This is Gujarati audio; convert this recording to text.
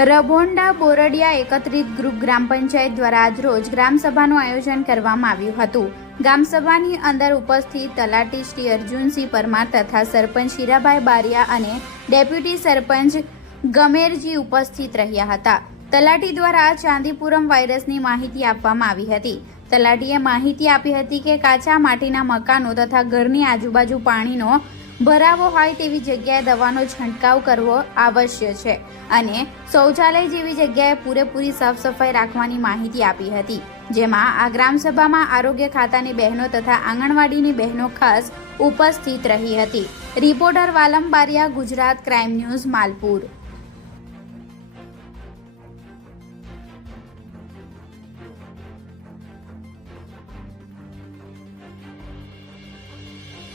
રભોંડા બોરડિયા એકત્રિત ગ્રુપ ગ્રામ પંચાયત દ્વારા આજરોજ ગ્રામસભાનું આયોજન કરવામાં આવ્યું હતું. ગ્રામસભાની અંદર ઉપસ્થિત તલાટી શ્રી અર્જુનસિંહ પરમાર તથા સરપંચ હીરાભાઈ બારિયા અને ડેપ્યુટી સરપંચ ગમેરજી ઉપસ્થિત રહ્યા હતા. તલાટી દ્વારા ચાંદીપુરમ વાયરસની માહિતી આપવામાં આવી હતી. તલાટીએ માહિતી આપી હતી કે કાચા માટીના મકાનો તથા ઘરની આજુબાજુ પાણીનો ભરાવો હોય તેવી જગ્યાએ દવાનો છંટકાવ કરવો આવશ્યક છે અને શૌચાલય જેવી જગ્યાએ પૂરેપૂરી સાફ સફાઈ રાખવાની માહિતી આપી હતી, જેમાં આ ગ્રામસભામાં આરોગ્ય ખાતાની બહેનો તથા આંગણવાડીની બહેનો ખાસ ઉપસ્થિત રહી હતી. Reporter Valam Bariya, Gujarat crime news, Malpur.